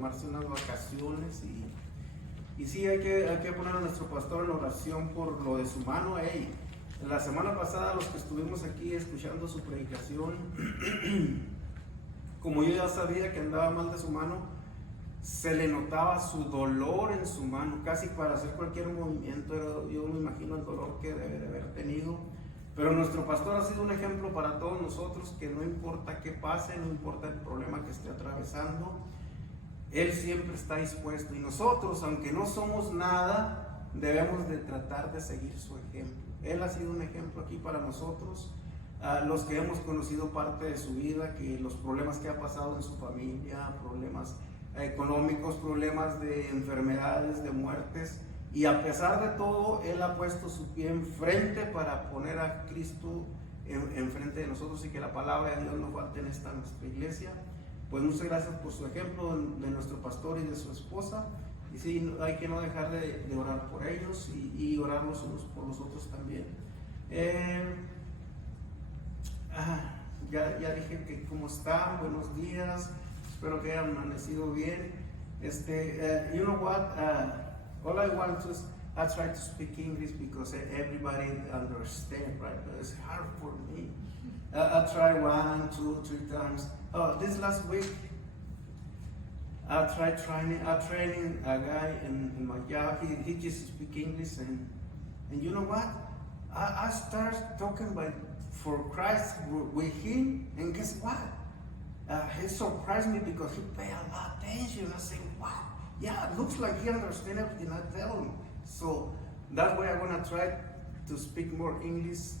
tomarse unas vacaciones y sí, hay que poner a nuestro pastor en oración por lo de su mano. Hey, la semana pasada los que estuvimos aquí escuchando su predicación, como yo ya sabía que andaba mal de su mano, se le notaba su dolor en su mano, casi para hacer cualquier movimiento. Yo me imagino el dolor que debe de haber tenido. Pero nuestro pastor ha sido un ejemplo para todos nosotros, que no importa qué pase, no importa el problema que esté atravesando, él siempre está dispuesto. Y nosotros, aunque no somos nada, debemos de tratar de seguir su ejemplo. Él ha sido un ejemplo aquí para nosotros, los que hemos conocido parte de su vida, que los problemas que ha pasado en su familia, problemas económicos, problemas de enfermedades, de muertes, y a pesar de todo, él ha puesto su pie enfrente para poner a Cristo enfrente de nosotros y que la palabra de Dios no falte en esta nuestra iglesia. Pues muchas gracias por su ejemplo de nuestro pastor y de su esposa. Y sí, hay que no dejar de orar por ellos y orar los unos por los otros también. Ya dije que cómo están, buenos días, espero que hayan amanecido bien. You know what? All I want to is I try to speak English because everybody understands, right? But it's hard for me. I try 1, 2, 3 times. This last week, I tried training a guy in my job. He just speak English, and you know what? I start talking for Christ with him, and guess what? He surprised me because he paid a lot of attention. I say, wow. Yeah, it looks like he understands everything I tell him. So that way I'm gonna try to speak more English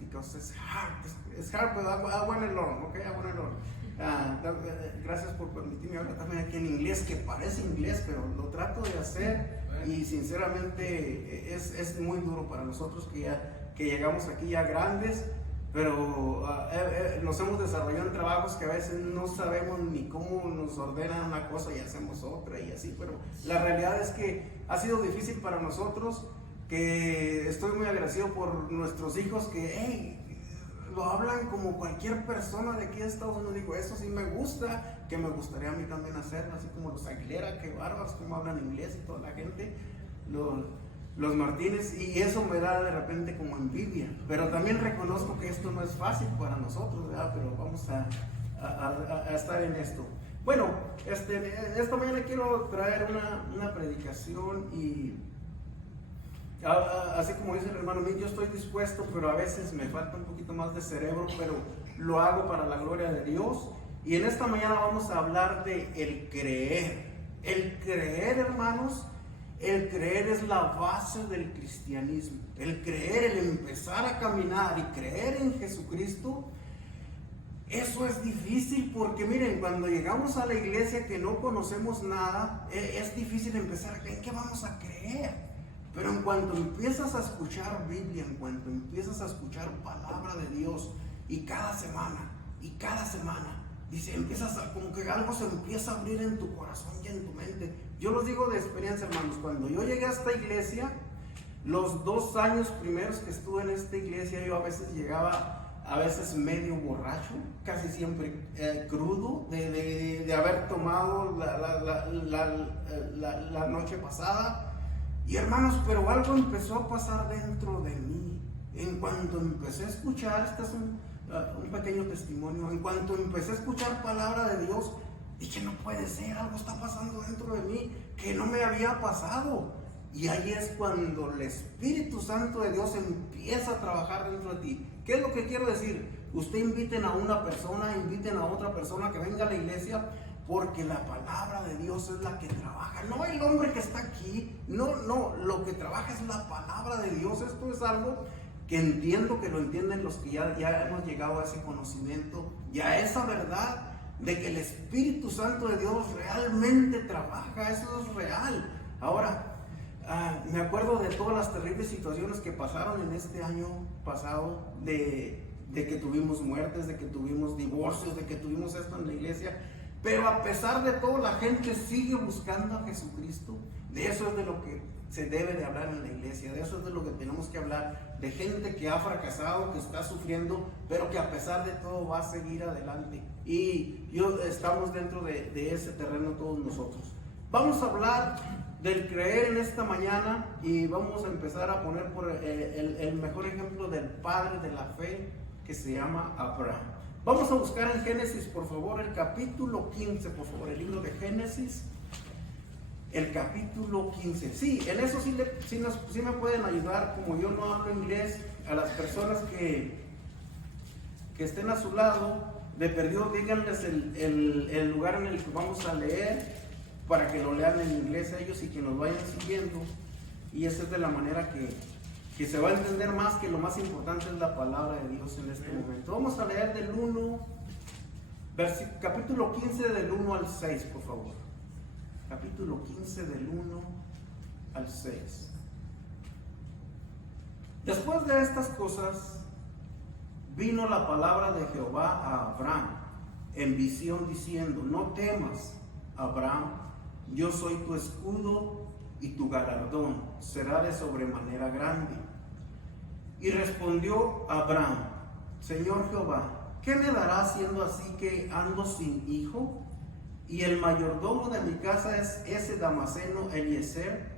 because it's hard. It's hard, but I want to learn, okay? I want to learn. Gracias por permitirme hablar también aquí en inglés, que parece inglés, pero lo trato de hacer y sinceramente es muy duro para nosotros que llegamos aquí ya grandes. Pero nos hemos desarrollado en trabajos que a veces no sabemos ni cómo nos ordenan una cosa y hacemos otra y así, pero la realidad es que ha sido difícil para nosotros, que estoy muy agradecido por nuestros hijos que lo hablan como cualquier persona de aquí de Estados Unidos. Digo, eso sí me gusta, que me gustaría a mí también hacerlo, así como los Aguilera, que bárbaros, como hablan inglés y toda la gente, los Martínez, y eso me da de repente como envidia, pero también reconozco que esto no es fácil para nosotros, ¿verdad? Pero vamos a estar en esto. Bueno, esta mañana quiero traer una predicación y así como dice el hermano mío, yo estoy dispuesto, pero a veces me falta un poquito más de cerebro, pero lo hago para la gloria de Dios. Y en esta mañana vamos a hablar de el creer. El creer, hermanos. El creer es la base del cristianismo. El creer, el empezar a caminar y creer en Jesucristo, eso es difícil porque miren, cuando llegamos a la iglesia que no conocemos nada, es difícil empezar a creer. ¿En qué vamos a creer? Pero en cuanto empiezas a escuchar Biblia, en cuanto empiezas a escuchar palabra de Dios, y cada semana, dice, empiezas a, como que algo se empieza a abrir en tu corazón y en tu mente. Yo los digo de experiencia, hermanos, cuando yo llegué a esta iglesia, los 2 años primeros que estuve en esta iglesia, yo a veces llegaba, a veces medio borracho, casi siempre crudo, de haber tomado la noche pasada. Y hermanos, pero algo empezó a pasar dentro de mí. En cuanto empecé a escuchar, este es un pequeño testimonio, en cuanto empecé a escuchar palabra de Dios, dije, no puede ser, algo está pasando dentro de mí que no me había pasado. Y ahí es cuando el Espíritu Santo de Dios empieza a trabajar dentro de ti. ¿Qué es lo que quiero decir? Usted inviten a una persona, inviten a otra persona que venga a la iglesia, porque la palabra de Dios es la que trabaja, no el hombre que está aquí, no, lo que trabaja es la palabra de Dios. Esto es algo que entiendo que lo entienden los que ya hemos llegado a ese conocimiento y a esa verdad de que el Espíritu Santo de Dios realmente trabaja. Eso es real. Ahora, me acuerdo de todas las terribles situaciones que pasaron en este año pasado, de que tuvimos muertes, de que tuvimos divorcios, de que tuvimos esto en la iglesia, pero a pesar de todo la gente sigue buscando a Jesucristo. De eso es de lo que se debe de hablar en la iglesia, de eso es de lo que tenemos que hablar, de gente que ha fracasado, que está sufriendo, pero que a pesar de todo va a seguir adelante. Y estamos dentro de ese terreno todos nosotros. Vamos a hablar del creer en esta mañana y vamos a empezar a poner por el mejor ejemplo del padre de la fe, que se llama Abraham. Vamos a buscar en Génesis, por favor, el capítulo 15, por favor, el libro de Génesis, el capítulo 15. Sí, en eso sí me pueden ayudar, como yo no hablo inglés, a las personas que estén a su lado, de perdido díganles el lugar en el que vamos a leer, para que lo lean en inglés ellos y que nos vayan siguiendo. Y esa es de la manera que se va a entender más, que lo más importante es la palabra de Dios en este momento. Vamos a leer del 1, capítulo 15 del 1 al 6, por favor. Capítulo 15 del 1 al 6. Después de estas cosas, vino la palabra de Jehová a Abraham en visión diciendo: no temas, Abraham, yo soy tu escudo y tu galardón será de sobremanera grande. Y respondió Abraham: Señor Jehová, ¿qué me darás siendo así que ando sin hijo? Y el mayordomo de mi casa es ese Damaseno Eliezer.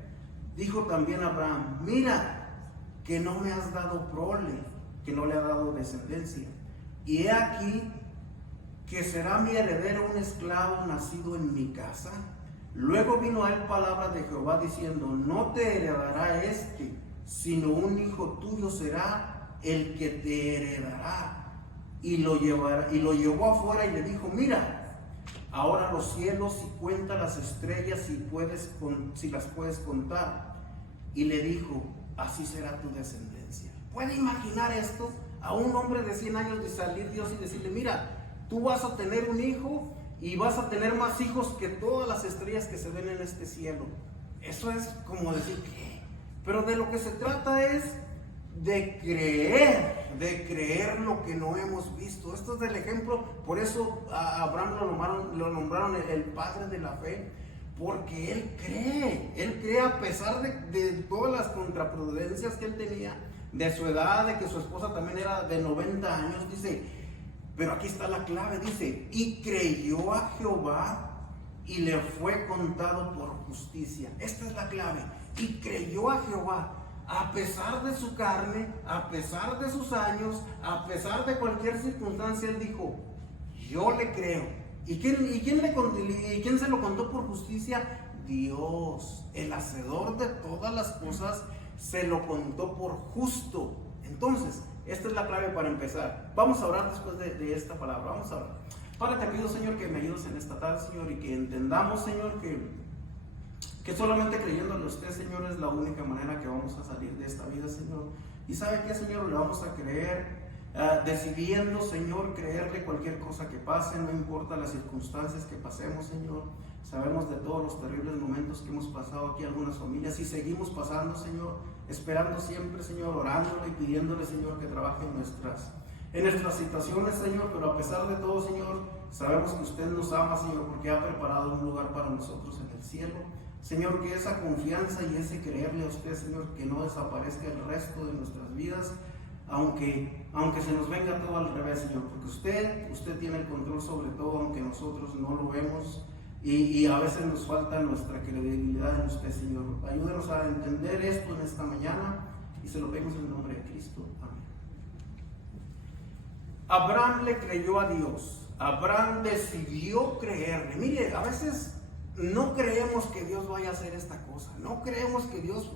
Dijo también Abraham: mira, que no me has dado prole, que no le ha dado descendencia. Y he aquí que será mi heredero un esclavo nacido en mi casa. Luego vino a él palabra de Jehová diciendo: no te heredará sino un hijo tuyo será el que te heredará. Y lo llevó afuera y le dijo: mira ahora los cielos y cuenta las estrellas si las puedes contar. Y le dijo: así será tu descendencia. ¿Puede imaginar esto? A un hombre de 100 años de salir Dios y decirle: mira, tú vas a tener un hijo y vas a tener más hijos que todas las estrellas que se ven en este cielo. Eso es como decir, ¿qué? Pero de lo que se trata es de creer lo que no hemos visto. Esto es el ejemplo, por eso a Abraham lo nombraron el padre de la fe, porque él cree a pesar de todas las contraprudencias que él tenía, de su edad, de que su esposa también era de 90 años, dice. Pero aquí está la clave, dice: y creyó a Jehová y le fue contado por justicia. Esta es la clave. Y creyó a Jehová, a pesar de su carne, a pesar de sus años, a pesar de cualquier circunstancia, él dijo: yo le creo. ¿Y quién se lo contó por justicia? Dios, el hacedor de todas las cosas, se lo contó por justo. Entonces, esta es la clave para empezar. Vamos a orar después de esta palabra. Vamos a orar. Padre, te pido, Señor, que me ayudes en esta tarde, Señor, y que entendamos, Señor, que solamente creyéndole a usted, Señor, es la única manera que vamos a salir de esta vida, Señor. Y ¿sabe qué, Señor? Le vamos a creer, decidiendo, Señor, creerle cualquier cosa que pase, no importa las circunstancias que pasemos, Señor. Sabemos de todos los terribles momentos que hemos pasado aquí algunas familias y seguimos pasando, Señor, esperando siempre, Señor, orándole y pidiéndole, Señor, que trabaje en nuestras situaciones, Señor. Pero a pesar de todo, Señor, sabemos que usted nos ama, Señor, porque ha preparado un lugar para nosotros en el cielo. Señor, que esa confianza y ese creerle a usted, Señor, que no desaparezca el resto de nuestras vidas, aunque se nos venga todo al revés, Señor, porque usted tiene el control sobre todo, aunque nosotros no lo vemos. Y a veces nos falta nuestra credibilidad en usted, Señor. Ayúdenos a entender esto en esta mañana y se lo pedimos en el nombre de Cristo. Amén. Abraham le creyó a Dios. Abraham decidió creerle. Mire, a veces no creemos que Dios vaya a hacer esta cosa. No creemos que Dios...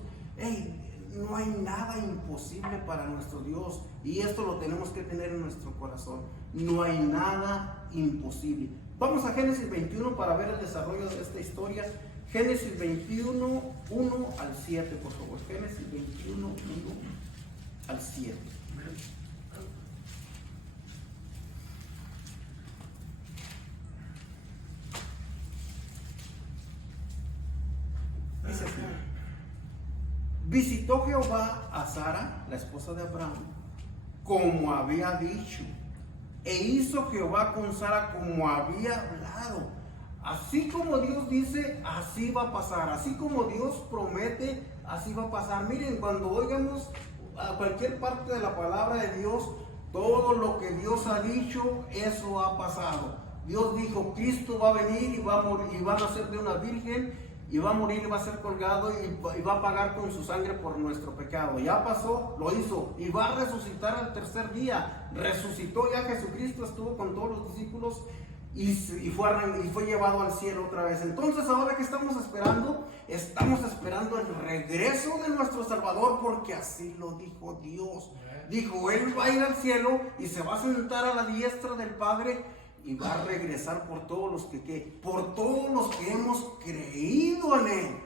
no hay nada imposible para nuestro Dios. Y esto lo tenemos que tener en nuestro corazón. No hay nada imposible. Vamos a Génesis 21 para ver el desarrollo de esta historia. Génesis 21, 1 al 7, por favor. Génesis 21, 1 al 7. Dice así: visitó Jehová a Sara, la esposa de Abraham, como había dicho. E hizo Jehová con Sara como había hablado. Así como Dios dice, así va a pasar. Así como Dios promete, así va a pasar. Miren, cuando oigamos a cualquier parte de la palabra de Dios, todo lo que Dios ha dicho, eso ha pasado. Dios dijo, Cristo va a venir y va a morir, y va a nacer de una virgen, y va a morir y va a ser colgado y va a pagar con su sangre por nuestro pecado. Ya pasó, lo hizo, y va a resucitar al tercer día. Resucitó ya Jesucristo, estuvo con todos los discípulos y fue llevado al cielo otra vez. Entonces, ahora que estamos esperando el regreso de nuestro Salvador, porque así lo dijo Dios. Dijo, Él va a ir al cielo y se va a sentar a la diestra del Padre y va a regresar por todos los por todos los que hemos creído en Él.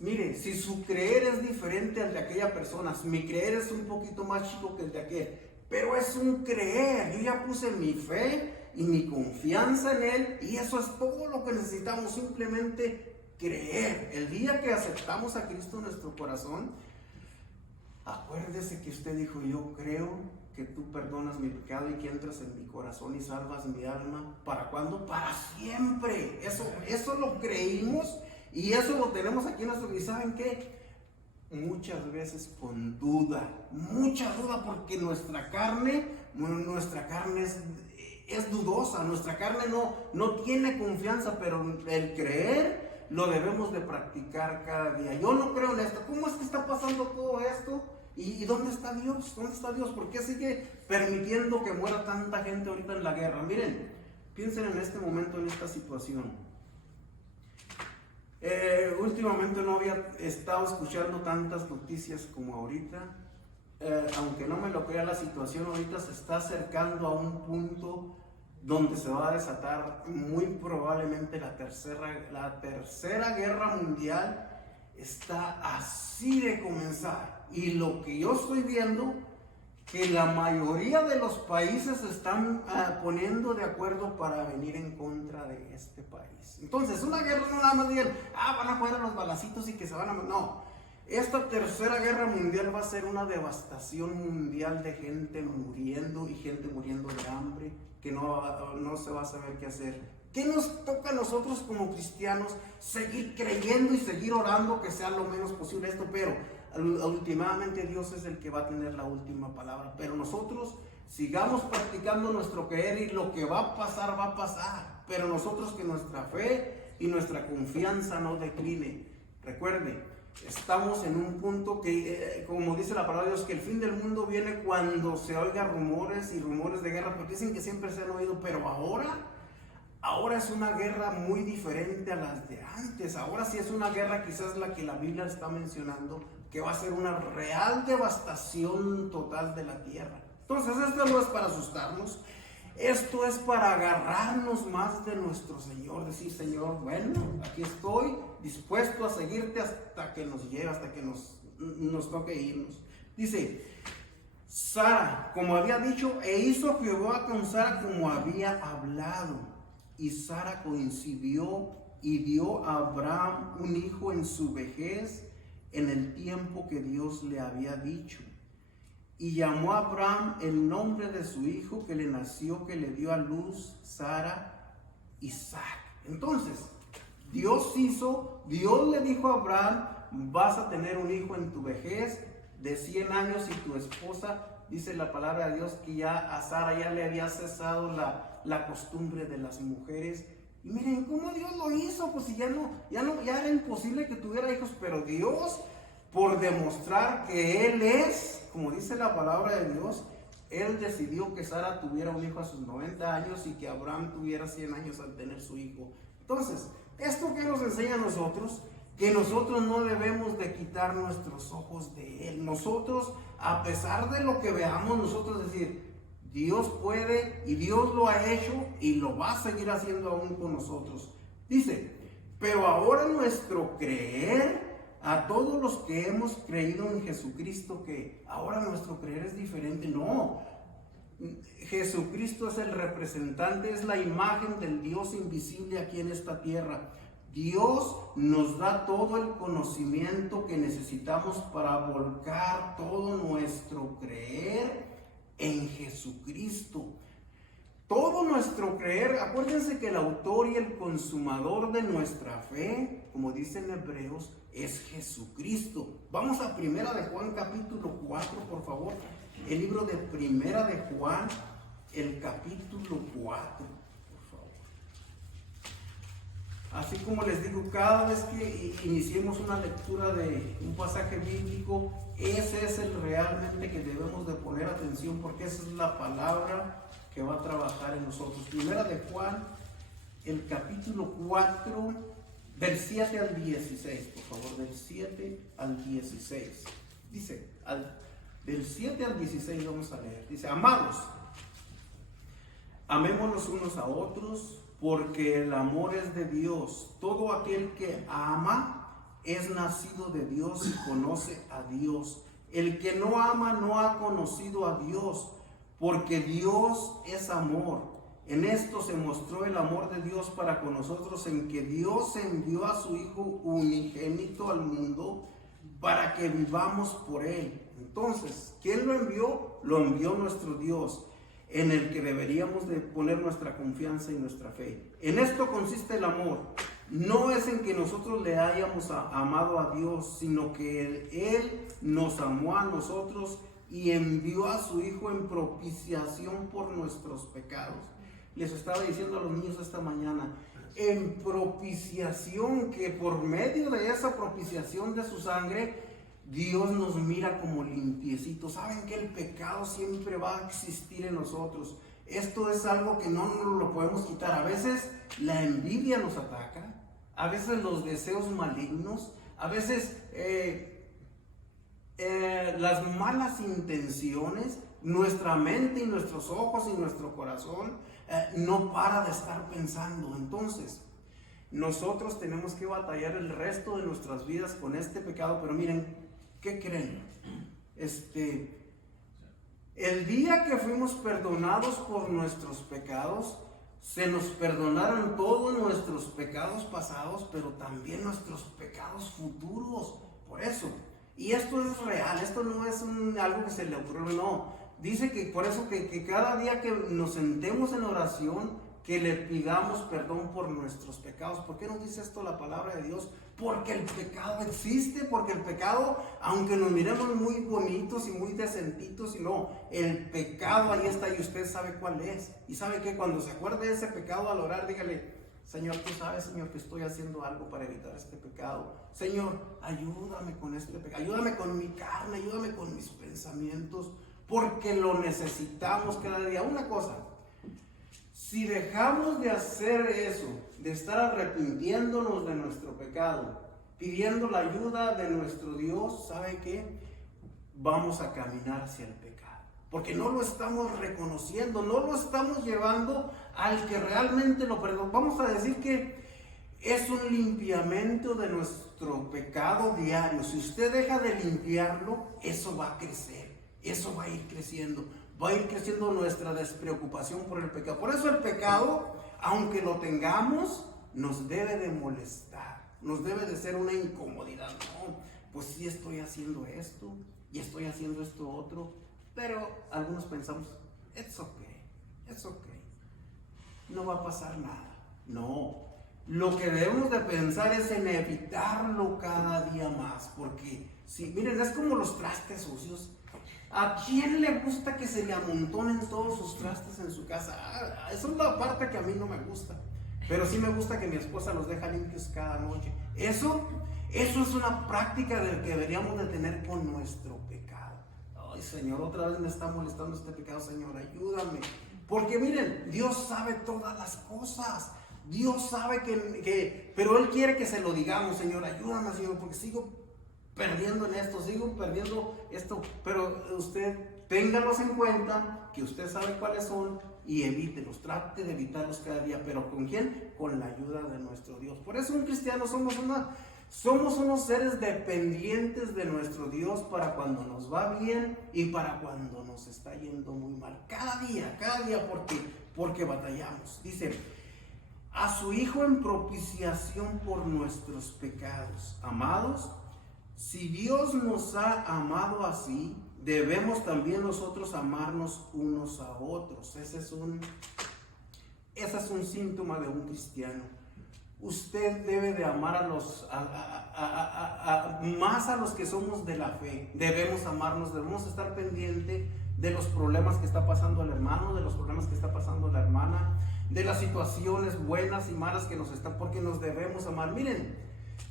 Mire, si su creer es diferente al de aquella persona, si mi creer es un poquito más chico que el de aquel, pero es un creer. Yo ya puse mi fe y mi confianza en Él, y eso es todo lo que necesitamos, simplemente creer. El día que aceptamos a Cristo en nuestro corazón, acuérdese que usted dijo, yo creo que tú perdonas mi pecado y que entras en mi corazón y salvas mi alma. ¿Para cuándo? Para siempre. Eso lo creímos y eso lo tenemos aquí en nuestro. ¿Y saben qué? Muchas veces con duda, mucha duda, porque nuestra carne es dudosa, nuestra carne no tiene confianza, pero el creer lo debemos de practicar cada día. Yo no creo en esto. ¿Cómo es que está pasando todo esto? ¿Y dónde está Dios? ¿Dónde está Dios? ¿Por qué sigue permitiendo que muera tanta gente ahorita en la guerra? Miren, piensen en este momento, en esta situación. Últimamente no había estado escuchando tantas noticias como ahorita. Aunque no me lo crea, la situación ahorita se está acercando a un punto donde se va a desatar muy probablemente la tercera guerra mundial. Está así de comenzar. Y lo que yo estoy viendo, que la mayoría de los países se están poniendo de acuerdo para venir en contra de este país. Entonces, una guerra no nada más digan, van a jugar a los balacitos y que se van a... No, esta tercera guerra mundial va a ser una devastación mundial de gente muriendo y gente muriendo de hambre, que no se va a saber qué hacer. ¿Qué nos toca a nosotros como cristianos? Seguir creyendo y seguir orando que sea lo menos posible esto, pero últimamente Dios es el que va a tener la última palabra. Pero nosotros sigamos practicando nuestro creer y lo que va a pasar, va a pasar. Pero nosotros que nuestra fe y nuestra confianza no decline. Recuerde, estamos en un punto que, como dice la palabra de Dios, que el fin del mundo viene cuando se oigan rumores y rumores de guerra, porque dicen que siempre se han oído, pero ahora es una guerra muy diferente a las de antes. Ahora sí es una guerra, quizás la que la Biblia está mencionando, que va a ser una real devastación total de la tierra. Entonces, esto no es para asustarnos, esto es para agarrarnos más de nuestro Señor, decir, Señor, bueno, aquí estoy dispuesto a seguirte hasta que nos lleve, hasta que nos toque irnos. Dice, Sara, como había dicho, e hizo Jehová con Sara como había hablado. Y Sara concibió y dio a Abraham un hijo en su vejez, en el tiempo que Dios le había dicho. Y llamó a Abraham el nombre de su hijo que le nació, que le dio a luz Sara, Isaac. Entonces, Dios le dijo a Abraham, vas a tener un hijo en tu vejez de 100 años y tu esposa, dice la palabra de Dios que ya a Sara ya le había cesado la costumbre de las mujeres. Y miren cómo Dios lo hizo, pues si ya era imposible que tuviera hijos, pero Dios, por demostrar que Él es, como dice la palabra de Dios, Él decidió que Sara tuviera un hijo a sus 90 años y que Abraham tuviera 100 años al tener su hijo. Entonces, ¿esto qué nos enseña a nosotros? Que nosotros no debemos de quitar nuestros ojos de Él. Nosotros, a pesar de lo que veamos, nosotros decir, Dios puede y Dios lo ha hecho y lo va a seguir haciendo aún con nosotros. Dice, pero ahora nuestro creer, a todos los que hemos creído en Jesucristo, que ahora nuestro creer es diferente. No, Jesucristo es el representante, es la imagen del Dios invisible aquí en esta tierra. Dios nos da todo el conocimiento que necesitamos para volcar todo nuestro creer en Jesucristo. Todo nuestro creer, acuérdense que el autor y el consumador de nuestra fe, como dice en Hebreos, es Jesucristo. Vamos a Primera de Juan capítulo 4, por favor. El libro de Primera de Juan, el capítulo 4, por favor. Así como les digo, cada vez que iniciemos una lectura de un pasaje bíblico, ese es el realmente que debemos de poner atención, porque esa es la palabra que va a trabajar en nosotros. Primera de Juan, el capítulo 4, del 7 al 16, por favor, del 7 al 16. Dice, del 7 al 16 vamos a leer. Dice, amados, amémonos unos a otros, porque el amor es de Dios. Todo aquel que ama es nacido de Dios y conoce a Dios. El que no ama no ha conocido a Dios, porque Dios es amor. En esto se mostró el amor de Dios para con nosotros, en que Dios envió a su Hijo unigénito al mundo para que vivamos por Él. Entonces, ¿quién lo envió? Lo envió nuestro Dios, en el que deberíamos de poner nuestra confianza y nuestra fe. En esto consiste el amor. No es en que nosotros le hayamos amado a Dios, sino que Él nos amó a nosotros y envió a su Hijo en propiciación por nuestros pecados. Les estaba diciendo a los niños esta mañana, en propiciación, que por medio de esa propiciación de su sangre, Dios nos mira como limpiecitos. Saben que el pecado siempre va a existir en nosotros. Esto es algo que no nos lo podemos quitar. A veces la envidia nos ataca, a veces los deseos malignos, a veces las malas intenciones, nuestra mente y nuestros ojos y nuestro corazón no para de estar pensando. Entonces, nosotros tenemos que batallar el resto de nuestras vidas con este pecado. Pero miren, ¿qué creen? El día que fuimos perdonados por nuestros pecados, se nos perdonaron todos nuestros pecados pasados, pero también nuestros pecados futuros. Por eso, y esto es real, esto no es algo que se le ocurrió, no. Dice que por eso que cada día que nos sentemos en oración, que le pidamos perdón por nuestros pecados. ¿Por qué nos dice esto la palabra de Dios? Porque el pecado existe, porque el pecado, aunque nos miremos muy bonitos y muy decentitos, y no, el pecado ahí está y usted sabe cuál es. Y sabe que cuando se acuerde de ese pecado al orar, dígale, Señor, tú sabes, Señor, que estoy haciendo algo para evitar este pecado. Señor, ayúdame con este pecado, ayúdame con mi carne, ayúdame con mis pensamientos, porque lo necesitamos cada día. Una cosa, si dejamos de hacer eso, de estar arrepintiéndonos de nuestro pecado, pidiendo la ayuda de nuestro Dios, ¿sabe qué? Vamos a caminar hacia el pecado, porque no lo estamos reconociendo, no lo estamos llevando al que realmente lo perdona. Vamos a decir que es un limpiamiento de nuestro pecado diario. Si usted deja de limpiarlo, eso va a crecer, eso va a ir creciendo. Va a ir creciendo nuestra despreocupación por el pecado. Por eso el pecado, aunque lo tengamos, nos debe de molestar, nos debe de ser una incomodidad. No, pues sí estoy haciendo esto y estoy haciendo esto otro, pero algunos pensamos, it's okay, no va a pasar nada. No, lo que debemos de pensar es en evitarlo cada día más, porque si, miren, es como los trastes sucios. ¿A quién le gusta que se le amontonen todos sus trastes en su casa? Esa es la parte que a mí no me gusta. Pero sí me gusta que mi esposa los deja limpios cada noche. Eso es una práctica que deberíamos de tener con nuestro pecado. Ay, Señor, otra vez me está molestando este pecado. Señor, ayúdame. Porque miren, Dios sabe todas las cosas. Dios sabe pero Él quiere que se lo digamos. Señor, ayúdame, Señor, porque sigo perdiendo en esto, sigo perdiendo esto, pero usted téngalos en cuenta, que usted sabe cuáles son, y evítelos, trate de evitarlos cada día. ¿Pero con quién? Con la ayuda de nuestro Dios. Por eso un cristiano somos unos seres dependientes de nuestro Dios para cuando nos va bien y para cuando nos está yendo muy mal. Cada día, porque batallamos. Dice, a su Hijo en propiciación por nuestros pecados. Amados, si Dios nos ha amado así, debemos también nosotros amarnos unos a otros. Ese es un Ese es un síntoma de un cristiano. Usted debe de amar más a los que somos de la fe. Debemos amarnos, debemos estar pendientes de los problemas que está pasando el hermano, de los problemas que está pasando la hermana, de las situaciones buenas y malas que nos están, porque nos debemos amar. Miren,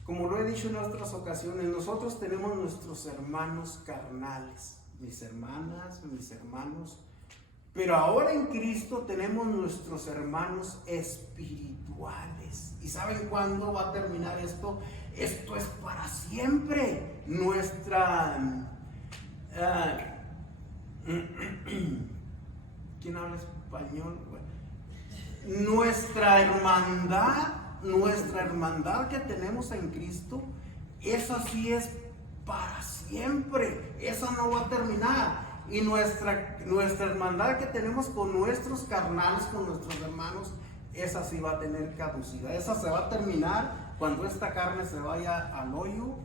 como lo he dicho en otras ocasiones, nosotros tenemos nuestros hermanos carnales, mis hermanas, mis hermanos, pero ahora en Cristo tenemos nuestros hermanos espirituales. ¿Y saben cuándo va a terminar esto? Esto es para siempre. ¿Quién habla español? Nuestra hermandad que tenemos en Cristo, esa sí es para siempre. Esa no va a terminar. Y nuestra hermandad que tenemos con nuestros carnales, con nuestros hermanos, esa sí va a tener caducidad. Esa se va a terminar cuando esta carne se vaya al hoyo,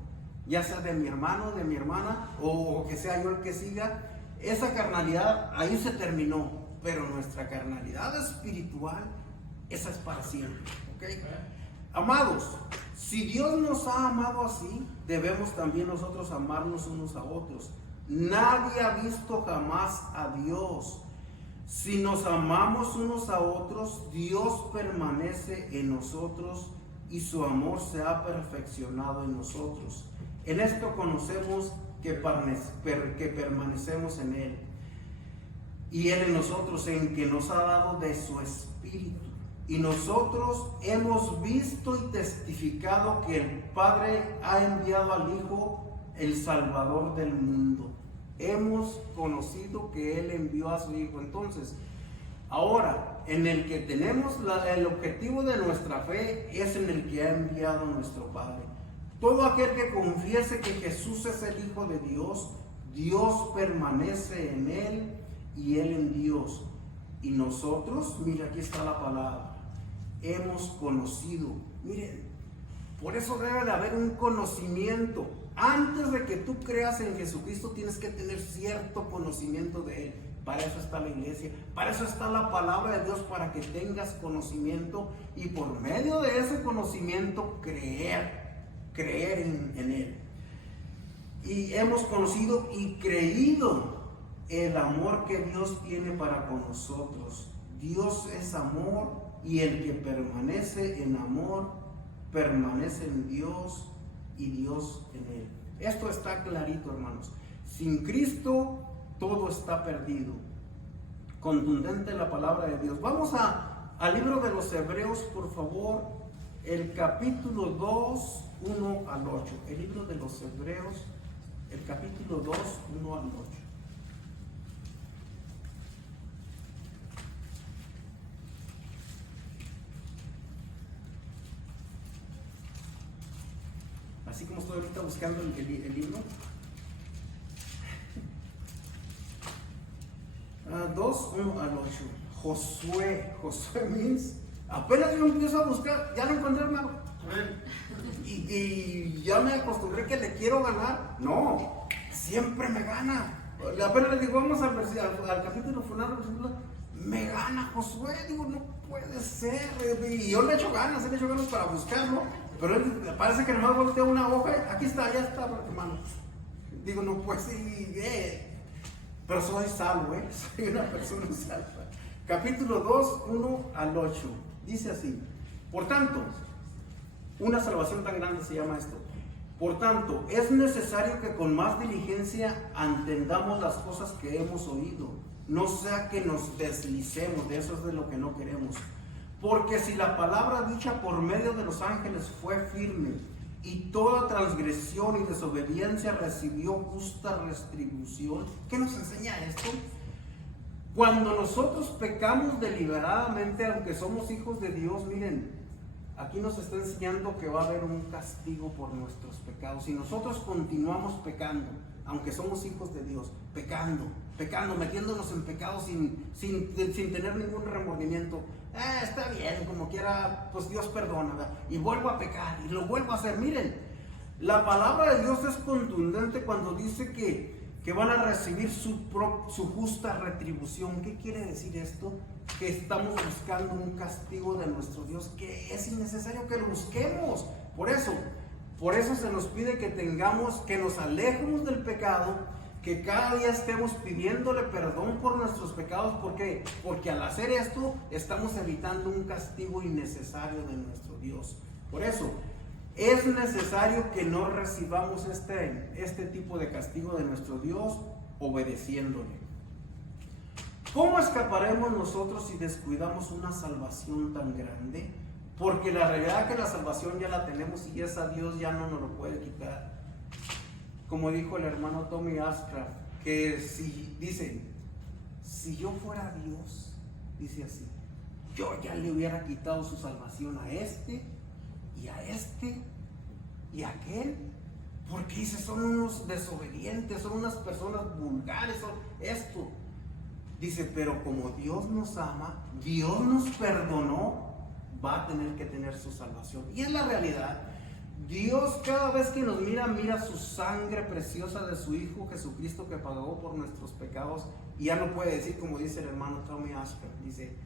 ya sea de mi hermano, de mi hermana, o que sea yo el que siga. Esa carnalidad ahí se terminó, pero nuestra carnalidad espiritual, esa es para siempre. ¿Okay? Amados, si Dios nos ha amado así, debemos también nosotros amarnos unos a otros. Nadie ha visto jamás a Dios. Si nos amamos unos a otros, Dios permanece en nosotros y su amor se ha perfeccionado en nosotros. En esto conocemos que permanecemos en Él y Él en nosotros, en que nos ha dado de su Espíritu. Y nosotros hemos visto y testificado que el Padre ha enviado al Hijo, el Salvador del mundo. Hemos conocido que Él envió a su Hijo. Entonces, ahora, en el que tenemos el objetivo de nuestra fe es en el que ha enviado nuestro Padre. Todo aquel que confiese que Jesús es el Hijo de Dios, Dios permanece en Él y Él en Dios. Y nosotros, mira, aquí está la palabra, hemos conocido. Miren, por eso debe de haber un conocimiento. Antes de que tú creas en Jesucristo, tienes que tener cierto conocimiento de Él. Para eso está la iglesia, para eso está la palabra de Dios, para que tengas conocimiento y por medio de ese conocimiento creer en Él. Y hemos conocido y creído el amor que Dios tiene para con nosotros. Dios es amor y el que permanece en amor permanece en Dios y Dios en Él. Esto está clarito, hermanos. Sin Cristo todo está perdido. Contundente la palabra de Dios. Vamos al libro de los Hebreos, por favor, el capítulo 2, 1 al 8. El libro de los Hebreos, el capítulo 2, 1 al 8. Así como estoy ahorita buscando el libro. 2, 1 al 8. Josué means, apenas yo empiezo a buscar, ya lo encontré, hermano. Y ya me acostumbré que le quiero ganar. No, siempre me gana. Apenas le digo, vamos al capítulo final, me gana Josué. Digo, no puede ser. Y yo le echo ganas para buscarlo. Pero él parece que nomás voltea una hoja. Aquí está, ya está, hermano. Digo, no, pues sí, pero soy salvo, soy una persona salva. Capítulo 2, 1 al 8. Dice así: por tanto, una salvación tan grande se llama esto. Por tanto, es necesario que con más diligencia entendamos las cosas que hemos oído. No sea que nos deslicemos, de eso es de lo que no queremos. Porque si la palabra dicha por medio de los ángeles fue firme, y toda transgresión y desobediencia recibió justa retribución. ¿Qué nos enseña esto? Cuando nosotros pecamos deliberadamente, aunque somos hijos de Dios, miren, aquí nos está enseñando que va a haber un castigo por nuestros pecados. Si nosotros continuamos pecando, aunque somos hijos de Dios, pecando, metiéndonos en pecado sin tener ningún remordimiento, está bien, como quiera, pues Dios perdona, ¿verdad? Y vuelvo a pecar y lo vuelvo a hacer. Miren, la palabra de Dios es contundente cuando dice que que van a recibir su justa retribución. ¿Qué quiere decir esto? Que estamos buscando un castigo de nuestro Dios, que es innecesario que lo busquemos. Por eso se nos pide que nos alejemos del pecado, que cada día estemos pidiéndole perdón por nuestros pecados. ¿Por qué? Porque al hacer esto estamos evitando un castigo innecesario de nuestro Dios. Por eso es necesario que no recibamos este tipo de castigo de nuestro Dios obedeciéndole. ¿Cómo escaparemos nosotros si descuidamos una salvación tan grande? Porque la realidad es que la salvación ya la tenemos y esa Dios ya no nos lo puede quitar. Como dijo el hermano Tommy Ashcraft, que si yo fuera Dios, dice así, yo ya le hubiera quitado su salvación a este y a este y a aquel, porque dice, son unos desobedientes, son unas personas vulgares, son esto. Dice, pero como Dios nos ama, Dios nos perdonó, va a tener que tener su salvación. Y es la realidad. Dios cada vez que nos mira su sangre preciosa de su Hijo Jesucristo, que pagó por nuestros pecados, y ya no puede decir como dice el hermano Tommy Ashford, dice,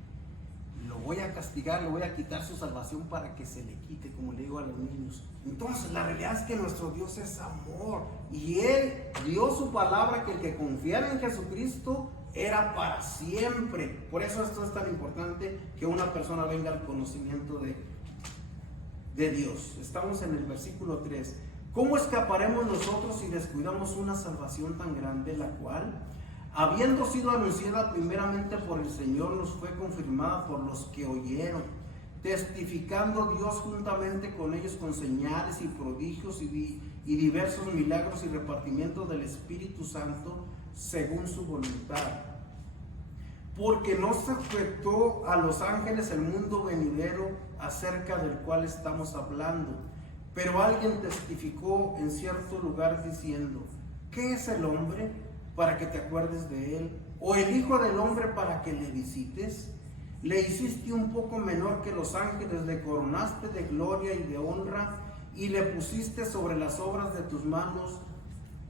lo voy a castigar, le voy a quitar su salvación para que se le quite, como le digo a los niños. Entonces la realidad es que nuestro Dios es amor, y Él dio su palabra que el que confiara en Jesucristo era para siempre. Por eso esto es tan importante, que una persona venga al conocimiento de Dios. Estamos en el versículo 3. ¿Cómo escaparemos nosotros si descuidamos una salvación tan grande, la cual, habiendo sido anunciada primeramente por el Señor, nos fue confirmada por los que oyeron, testificando Dios juntamente con ellos con señales y prodigios y diversos milagros y repartimientos del Espíritu Santo según su voluntad? Porque no se sujetó a los ángeles el mundo venidero acerca del cual estamos hablando, pero alguien testificó en cierto lugar diciendo, ¿qué es el hombre para que te acuerdes de él? ¿O el hijo del hombre para que le visites? Le hiciste un poco menor que los ángeles, le coronaste de gloria y de honra, y le pusiste sobre las obras de tus manos,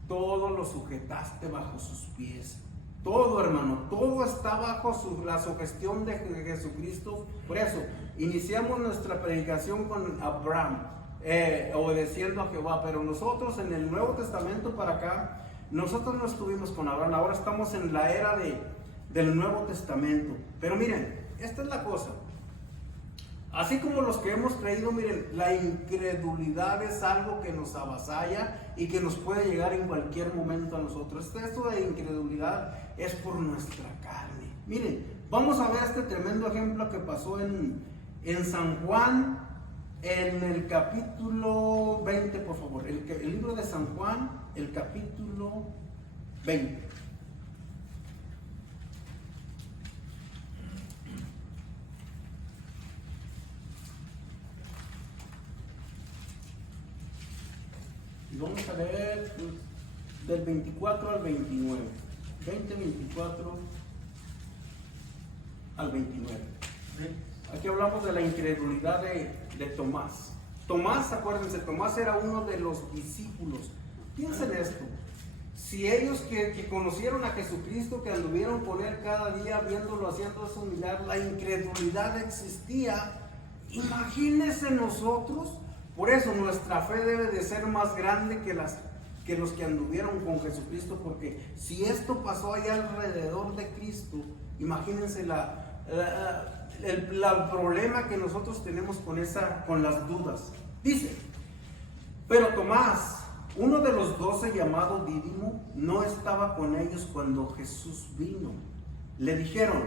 todo lo sujetaste bajo sus pies. Todo, hermano, todo está bajo la sugestión de Jesucristo. Por eso, iniciamos nuestra predicación con Abraham, obedeciendo a Jehová. Pero nosotros en el Nuevo Testamento para acá, nosotros no estuvimos con Abraham. Ahora estamos en la era del Nuevo Testamento. Pero miren, esta es la cosa. Así como los que hemos creído, miren, la incredulidad es algo que nos avasalla y que nos puede llegar en cualquier momento a nosotros. Esto de incredulidad es por nuestra carne. Miren, vamos a ver este tremendo ejemplo que pasó en San Juan, en el capítulo 20, por favor. El libro de San Juan, el capítulo 20. Y vamos a leer del 24 al 29. 24 al 29. Aquí hablamos de la incredulidad de Tomás. Tomás, acuérdense, Tomás era uno de los discípulos. Piensen esto. Si ellos que conocieron a Jesucristo, que anduvieron con él cada día viéndolo, haciendo esos milagros, la incredulidad existía. Imagínense nosotros. Por eso nuestra fe debe de ser más grande que los que anduvieron con Jesucristo, porque si esto pasó allá alrededor de Cristo, imagínense el problema que nosotros tenemos con las dudas. Dice, pero Tomás, uno de los 12 llamado Dídimo, no estaba con ellos cuando Jesús vino. Le dijeron,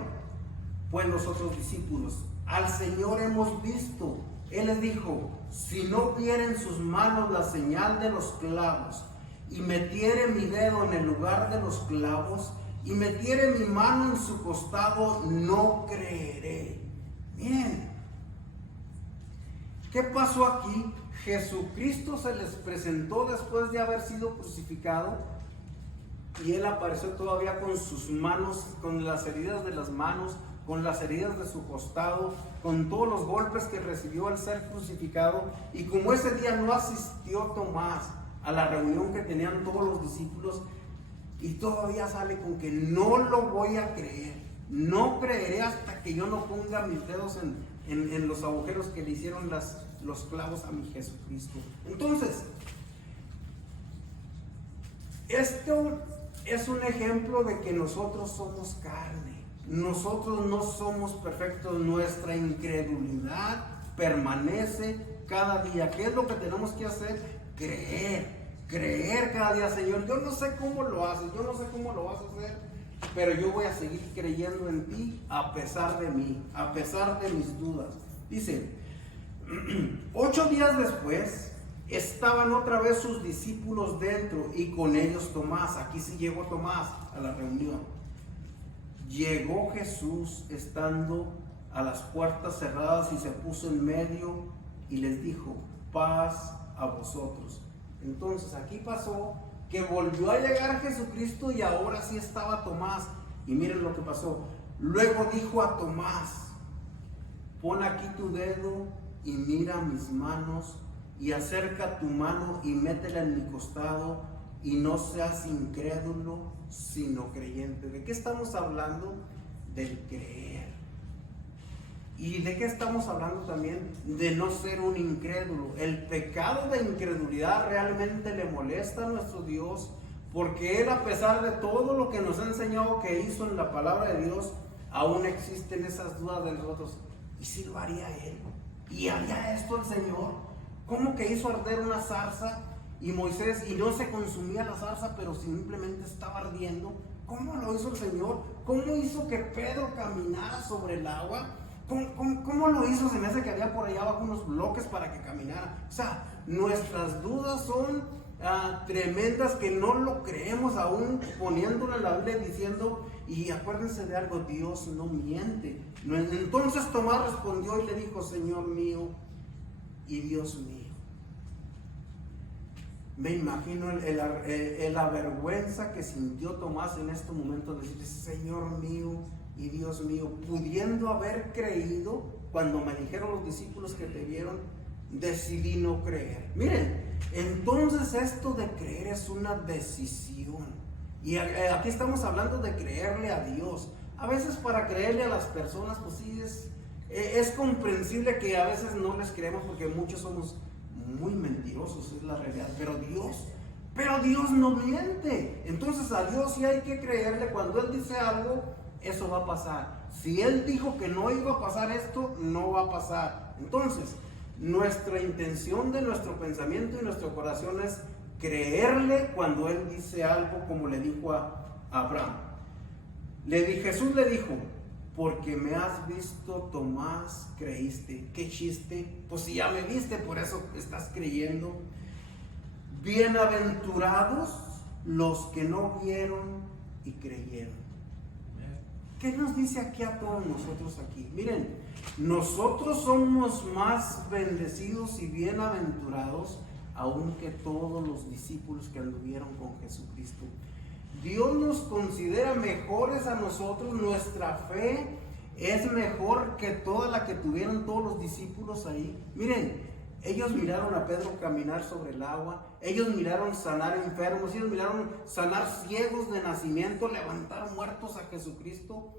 pues los otros discípulos, al Señor hemos visto. Él les dijo, si no viera en sus manos la señal de los clavos, y metiere mi dedo en el lugar de los clavos, y metiere mi mano en su costado, no creeré. Miren, ¿qué pasó aquí? Jesucristo se les presentó después de haber sido crucificado, y Él apareció todavía con sus manos, con las heridas de las manos, con las heridas de su costado, con todos los golpes que recibió al ser crucificado. Y como ese día no asistió Tomás a la reunión que tenían todos los discípulos, y todavía sale con que no lo voy a creer. No creeré hasta que yo no ponga mis dedos en los agujeros que le hicieron los clavos a mi Jesucristo. Entonces, esto es un ejemplo de que nosotros somos carne. Nosotros no somos perfectos. Nuestra incredulidad permanece cada día. ¿Qué es lo que tenemos que hacer? Creer cada día. Señor, yo no sé cómo lo haces, yo no sé cómo lo vas a hacer, pero yo voy a seguir creyendo en ti a pesar de mí, a pesar de mis dudas. Dice, 8 días después estaban otra vez sus discípulos dentro y con ellos Tomás. Aquí sí llegó Tomás a la reunión. Llegó Jesús estando a las puertas cerradas y se puso en medio y les dijo, paz a vosotros. Entonces aquí pasó que volvió a llegar Jesucristo y ahora sí estaba Tomás. Y miren lo que pasó. Luego dijo a Tomás, pon aquí tu dedo y mira mis manos, y acerca tu mano y métela en mi costado, y no seas incrédulo sino creyente. ¿De qué estamos hablando? Del creer. ¿Y de qué estamos hablando también? De no ser un incrédulo. El pecado de incredulidad realmente le molesta a nuestro Dios, porque Él, a pesar de todo lo que nos ha enseñado que hizo en la palabra de Dios, aún existen esas dudas de nosotros. ¿Y si lo haría Él? ¿Y haría esto el Señor? ¿Cómo que hizo arder una zarza y Moisés, y no se consumía la zarza, pero simplemente estaba ardiendo? ¿Cómo lo hizo el Señor? ¿Cómo hizo que Pedro caminara sobre el agua? ¿Cómo lo hizo? Se me hace que había por allá abajo unos bloques para que caminara. O sea, nuestras dudas son tremendas, que no lo creemos, aún poniéndolo en la Biblia diciendo, y acuérdense de algo, Dios no miente. Entonces Tomás respondió y le dijo, Señor mío y Dios mío. Me imagino la vergüenza que sintió Tomás en este momento de decir, Señor mío y Dios mío, pudiendo haber creído. Cuando me dijeron los discípulos que te vieron, decidí no creer. Miren, entonces esto de creer es una decisión. Y aquí estamos hablando de creerle a Dios. A veces para creerle a las personas, pues sí, es comprensible que a veces no les creemos, porque muchos somos muy mentirosos, es la realidad. Pero Dios no miente. Entonces a Dios sí hay que creerle. Cuando Él dice algo, eso va a pasar. Si Él dijo que no iba a pasar esto, no va a pasar. Entonces, nuestra intención de nuestro pensamiento y nuestro corazón es creerle cuando Él dice algo, como le dijo a Abraham. Jesús le dijo, porque me has visto, Tomás, creíste. ¿Qué chiste? Pues si ya me viste, por eso estás creyendo. Bienaventurados los que no vieron y creyeron. ¿Qué nos dice aquí a todos nosotros aquí? Miren, nosotros somos más bendecidos y bienaventurados aún que todos los discípulos que anduvieron con Jesucristo. Dios nos considera mejores a nosotros. Nuestra fe es mejor que toda la que tuvieron todos los discípulos ahí. Miren, ellos miraron a Pedro caminar sobre el agua, ellos miraron sanar enfermos, ellos miraron sanar ciegos de nacimiento, levantar muertos a Jesucristo,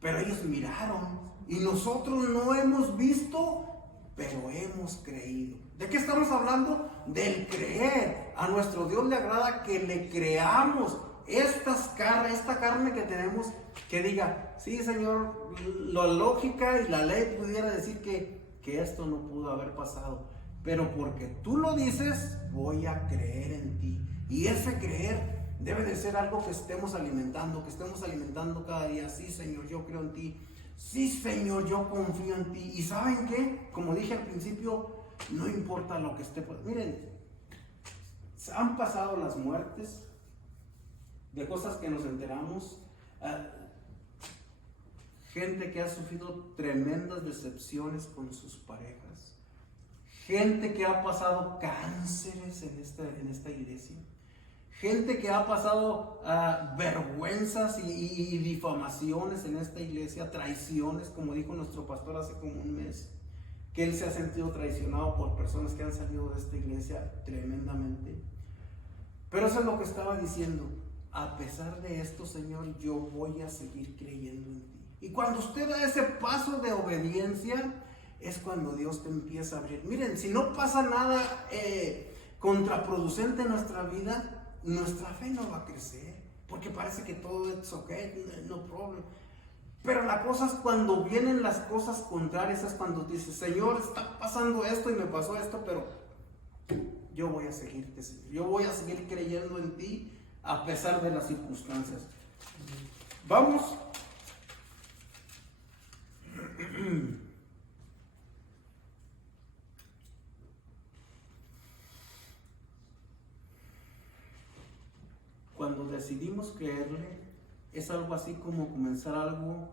pero ellos miraron, y nosotros no hemos visto, pero hemos creído. ¿De qué estamos hablando? Del creer. A nuestro Dios le agrada que le creamos. Esta carne que tenemos, que diga, sí, Señor, la lógica y la ley pudiera decir que esto no pudo haber pasado, pero porque tú lo dices, voy a creer en ti. Y ese creer debe de ser algo que estemos alimentando cada día. Sí, Señor, yo creo en ti. Sí, Señor, yo confío en ti. ¿Y saben qué? Como dije al principio, no importa lo que esté. Miren, han pasado las muertes de cosas que nos enteramos. Gente que ha sufrido tremendas decepciones con sus parejas. Gente que ha pasado cánceres en esta iglesia. Gente que ha pasado vergüenzas y difamaciones en esta iglesia. Traiciones, como dijo nuestro pastor hace como un mes, que él se ha sentido traicionado por personas que han salido de esta iglesia tremendamente. Pero eso es lo que estaba diciendo. a pesar de esto, Señor, yo voy a seguir creyendo en ti. Y cuando usted da ese paso de obediencia, es cuando Dios te empieza a abrir. Miren, si no pasa nada contraproducente en nuestra vida, nuestra fe no va a crecer, porque parece que todo es ok, no problem. Pero la cosa es cuando vienen las cosas contrarias, es cuando dices, Señor, está pasando esto y me pasó esto, pero yo voy a seguirte, Señor. Yo voy a seguir creyendo en ti a pesar de las circunstancias. Vamos. Cuando decidimos creerle, es algo así como comenzar algo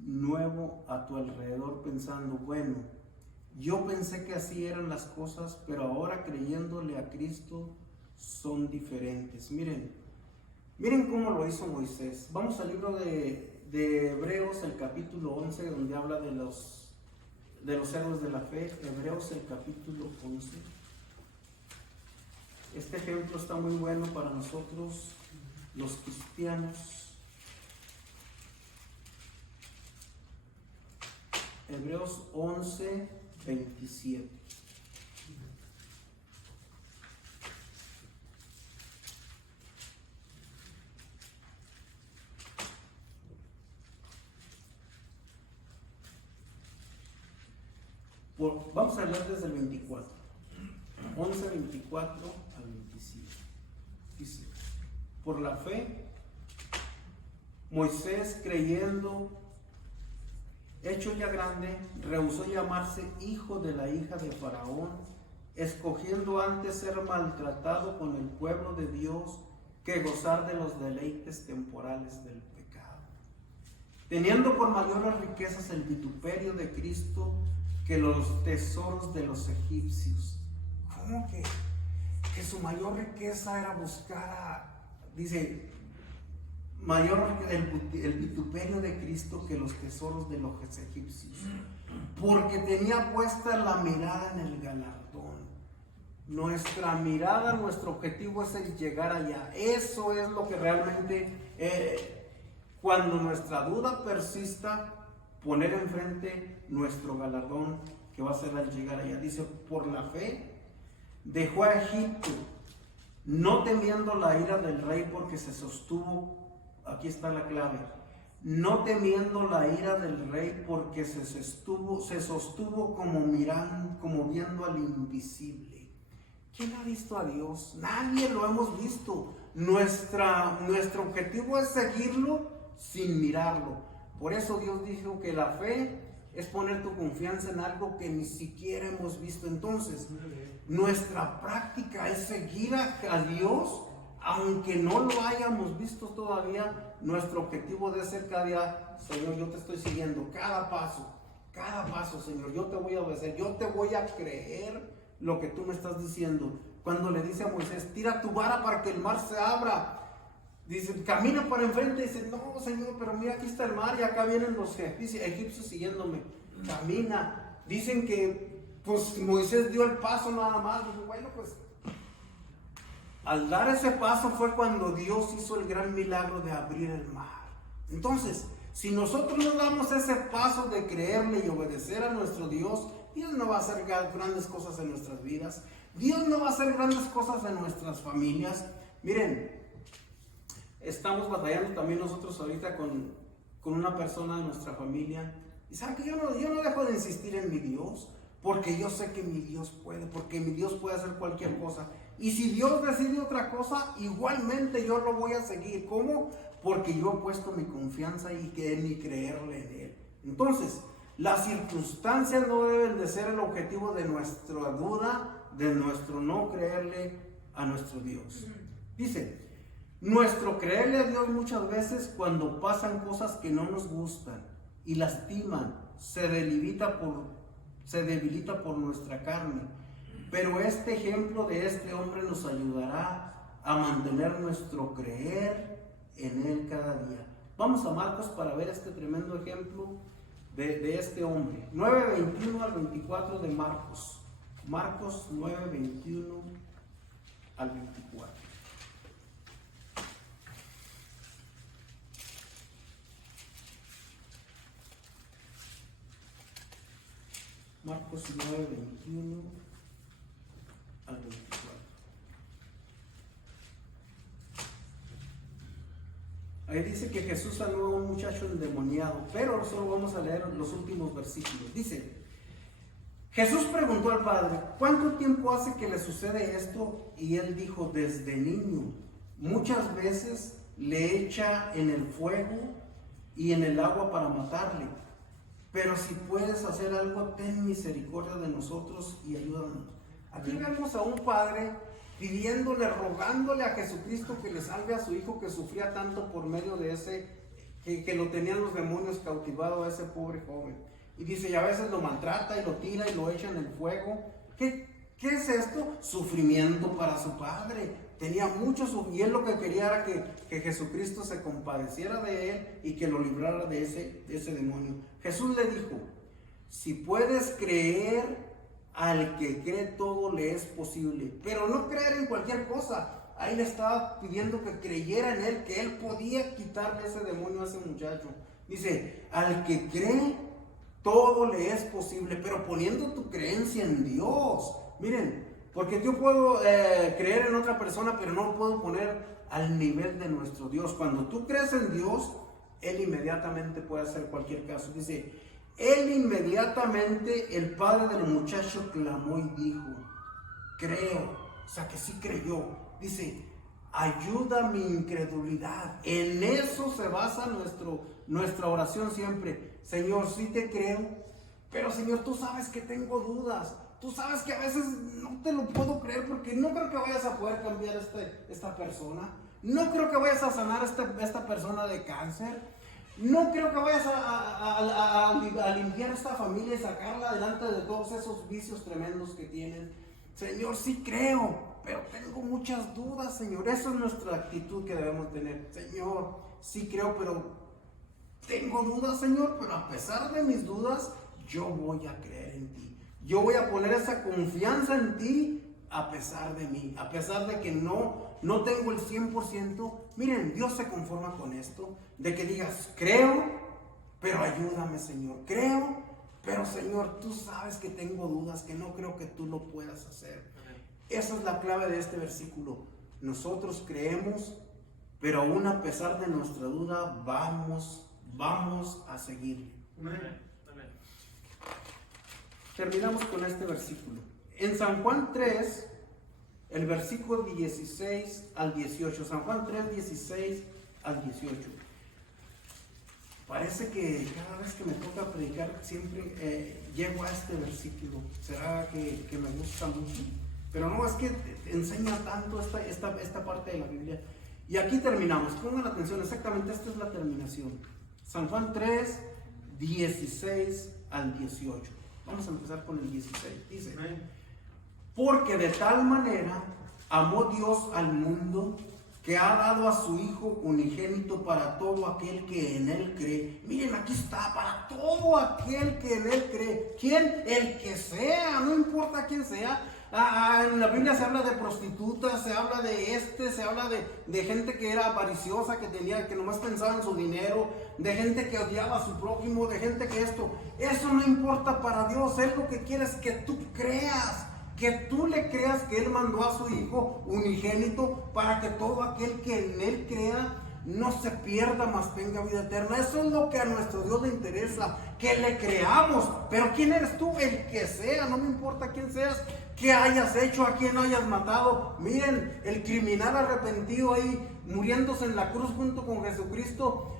nuevo a tu alrededor pensando, bueno, yo pensé que así eran las cosas, pero ahora creyéndole a Cristo son diferentes. Miren cómo lo hizo Moisés. Vamos al libro de Hebreos, el capítulo 11, donde habla de los héroes de la fe. Hebreos, el capítulo 11. Este ejemplo está muy bueno para nosotros, los cristianos. Hebreos 11, 27. Vamos a hablar desde el 24. 11, 24 al 27. Dice, por la fe, Moisés, creyendo, hecho ya grande, rehusó llamarse hijo de la hija de Faraón, escogiendo antes ser maltratado con el pueblo de Dios que gozar de los deleites temporales del pecado, teniendo por mayores riquezas el vituperio de Cristo que los tesoros de los egipcios. ¿Cómo que su mayor riqueza era buscar dice, mayor el vituperio de Cristo que los tesoros de los egipcios? Porque tenía puesta la mirada en el galardón. Nuestra mirada, nuestro objetivo es el llegar allá. Eso es lo que realmente, cuando nuestra duda persista, poner enfrente nuestro galardón, que va a ser al llegar allá. Dice, por la fe dejó a Egipto, no temiendo la ira del rey, porque se sostuvo, aquí está la clave, no temiendo la ira del rey, porque se sostuvo como viendo al invisible. ¿Quién ha visto a Dios? Nadie lo hemos visto. Nuestro objetivo es seguirlo sin mirarlo. Por eso Dios dijo que la fe es poner tu confianza en algo que ni siquiera hemos visto. Entonces, nuestra práctica es seguir a Dios, aunque no lo hayamos visto todavía. Nuestro objetivo debe ser cada día, Señor, yo te estoy siguiendo, cada paso, Señor, yo te voy a obedecer, yo te voy a creer lo que tú me estás diciendo. Cuando le dice a Moisés, tira tu vara para que el mar se abra, dice, camina para enfrente, dice, no, Señor, pero mira, aquí está el mar y acá vienen los egipcios siguiéndome. Camina. Dicen que pues Moisés dio el paso nada más. Dice, bueno, pues al dar ese paso fue cuando Dios hizo el gran milagro de abrir el mar. Entonces, si nosotros no damos ese paso de creerle y obedecer a nuestro Dios, Dios no va a hacer grandes cosas en nuestras vidas. Dios no va a hacer grandes cosas en nuestras familias. Miren, estamos batallando también nosotros ahorita con una persona de nuestra familia. Y saben que yo no dejo de insistir en mi Dios, porque yo sé que mi Dios puede, porque mi Dios puede hacer cualquier cosa. Y si Dios decide otra cosa, igualmente yo lo voy a seguir. ¿Cómo? Porque yo he puesto mi confianza y creerle en Él. Entonces, las circunstancias no deben de ser el objetivo de nuestra duda, de nuestro no creerle a nuestro Dios. Dice, nuestro creerle a Dios muchas veces, cuando pasan cosas que no nos gustan y lastiman, se debilita por nuestra carne. Pero este ejemplo de este hombre nos ayudará a mantener nuestro creer en Él cada día. Vamos a Marcos para ver este tremendo ejemplo de este hombre. 9:21 al 24 de Marcos. Marcos 9:21 al 24. Marcos 9, 21 al 24. Ahí dice que Jesús sanó a un muchacho endemoniado, pero solo vamos a leer los últimos versículos. Dice: Jesús preguntó al padre: ¿cuánto tiempo hace que le sucede esto? Y él dijo: desde niño. Muchas veces le echa en el fuego y en el agua para matarle. Pero si puedes hacer algo, ten misericordia de nosotros y ayúdanos. Aquí vemos a un padre pidiéndole, rogándole a Jesucristo que le salve a su hijo que sufría tanto por medio de ese, que lo tenían los demonios cautivado a ese pobre joven. Y dice, y a veces lo maltrata y lo tira y lo echa en el fuego. ¿Qué es esto? Sufrimiento para su padre. Tenía mucho sufrimiento y él lo que quería era que Jesucristo se compadeciera de él y que lo librara de ese demonio. Jesús le dijo: si puedes creer, al que cree todo le es posible. Pero no creer en cualquier cosa. Ahí le estaba pidiendo que creyera en él, que él podía quitarle ese demonio a ese muchacho. Dice, al que cree todo le es posible, pero poniendo tu creencia en Dios. Miren, porque yo puedo creer en otra persona, pero no lo puedo poner al nivel de nuestro Dios. Cuando tú crees en Dios, Él inmediatamente puede hacer cualquier caso. Dice, Él inmediatamente, el padre del muchacho clamó y dijo, creo. O sea que sí creyó. Dice, ayuda mi incredulidad. En eso se basa nuestra oración siempre. Señor, sí te creo, pero Señor, tú sabes que tengo dudas. Tú sabes que a veces no te lo puedo creer porque no creo que vayas a poder cambiar esta persona. No creo que vayas a sanar esta persona de cáncer. No creo que vayas a limpiar esta familia y sacarla adelante de todos esos vicios tremendos que tienen. Señor, sí creo, pero tengo muchas dudas, Señor. Esa es nuestra actitud que debemos tener. Señor, sí creo, pero tengo dudas, Señor, pero a pesar de mis dudas, yo voy a creer en ti. Yo voy a poner esa confianza en ti a pesar de mí, a pesar de que no tengo el 100%. Miren, Dios se conforma con esto, de que digas, creo, pero ayúdame, Señor. Creo, pero Señor, tú sabes que tengo dudas, que no creo que tú lo puedas hacer. Esa es la clave de este versículo. Nosotros creemos, pero aún a pesar de nuestra duda, vamos a seguir. Amén. Terminamos con este versículo. En San Juan 3, el versículo 16 al 18. San Juan 3, 16 al 18. Parece que cada vez que me toca predicar siempre llego a este versículo. Será que me gusta mucho. Pero no, es que enseña tanto esta parte de la Biblia. Y aquí terminamos. Pongan atención, exactamente esta es la terminación. San Juan 3, 16 al 18. Vamos a empezar con el 16. Dice, porque de tal manera amó Dios al mundo que ha dado a su Hijo unigénito para todo aquel que en Él cree. Miren, aquí está, para todo aquel que en Él cree. ¿Quién? El que sea, no importa quién sea. En la Biblia se habla de prostitutas, se habla se habla de gente que era avariciosa, que nomás pensaba en su dinero, de gente que odiaba a su prójimo, de gente que esto. Eso no importa para Dios. Él lo que quiere es que tú creas, que tú le creas que Él mandó a su Hijo unigénito para que todo aquel que en Él crea no se pierda, mas tenga vida eterna. Eso es lo que a nuestro Dios le interesa, que le creamos. Pero ¿quién eres tú? El que sea, no me importa quién seas, qué hayas hecho, a quién hayas matado. Miren, el criminal arrepentido ahí muriéndose en la cruz junto con Jesucristo,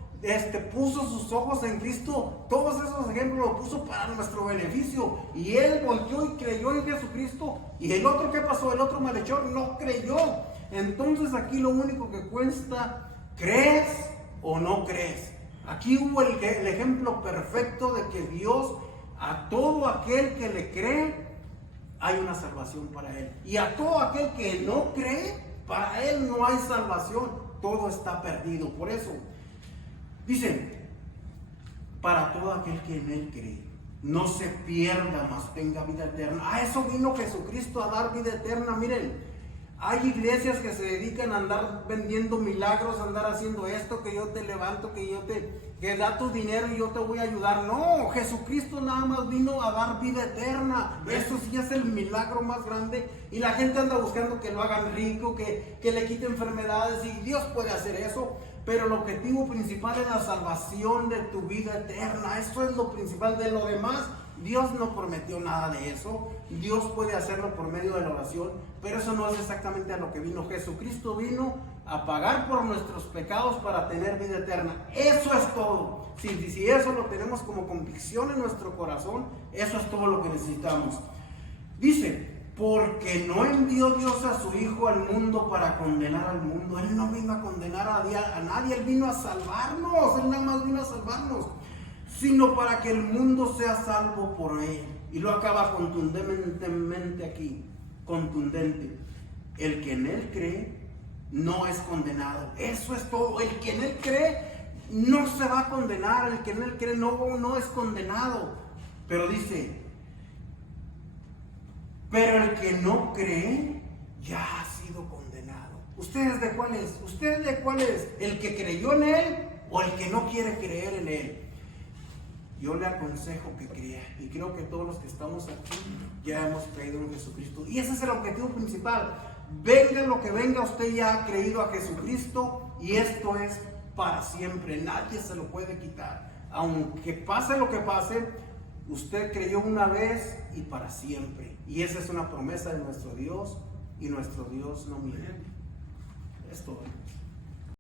puso sus ojos en Cristo. Todos esos ejemplos lo puso para nuestro beneficio, y él volvió y creyó en Jesucristo. Y el otro, ¿qué pasó? El otro malhechor no creyó. Entonces aquí lo único que cuesta, ¿crees o no crees? Aquí hubo el ejemplo perfecto de que Dios, a todo aquel que le cree, hay una salvación para él. Y a todo aquel que no cree, para él no hay salvación. Todo está perdido. Por eso dicen, para todo aquel que en Él cree, no se pierda, mas tenga vida eterna. A eso vino Jesucristo, a dar vida eterna. Miren, Hay iglesias que se dedican a andar vendiendo milagros, a andar haciendo esto, que yo te levanto, que da tu dinero y yo te voy a ayudar. No, Jesucristo nada más vino a dar vida eterna. Eso sí es el milagro más grande. Y la gente anda buscando que lo hagan rico, que le quite enfermedades, y Dios puede hacer eso. Pero el objetivo principal es la salvación de tu vida eterna. Eso es lo principal. De lo demás, Dios no prometió nada de eso. Dios puede hacerlo por medio de la oración, pero eso no es exactamente a lo que vino. Jesucristo vino a pagar por nuestros pecados para tener vida eterna. Eso es todo. Si eso lo tenemos como convicción en nuestro corazón, eso es todo lo que necesitamos. Dice, porque no envió Dios a su Hijo al mundo para condenar al mundo. Él no vino a condenar a nadie, Él vino a salvarnos. Él nada más vino a salvarnos, sino para que el mundo sea salvo por Él. Y lo acaba contundentemente aquí, contundente. El que en Él cree no es condenado. Eso es todo. El que en Él cree no se va a condenar. El que en Él cree no es condenado. Pero dice, pero el que no cree ya ha sido condenado. ¿Ustedes de cuál es? ¿Ustedes de cuál es? ¿El que creyó en Él o el que no quiere creer en Él? Yo le aconsejo que crea, y creo que todos los que estamos aquí ya hemos creído en Jesucristo, y ese es el objetivo principal. Venga lo que venga, usted ya ha creído a Jesucristo, y esto es para siempre. Nadie se lo puede quitar. Aunque pase lo que pase, usted creyó una vez y para siempre, y esa es una promesa de nuestro Dios, y nuestro Dios no miente. Es todo.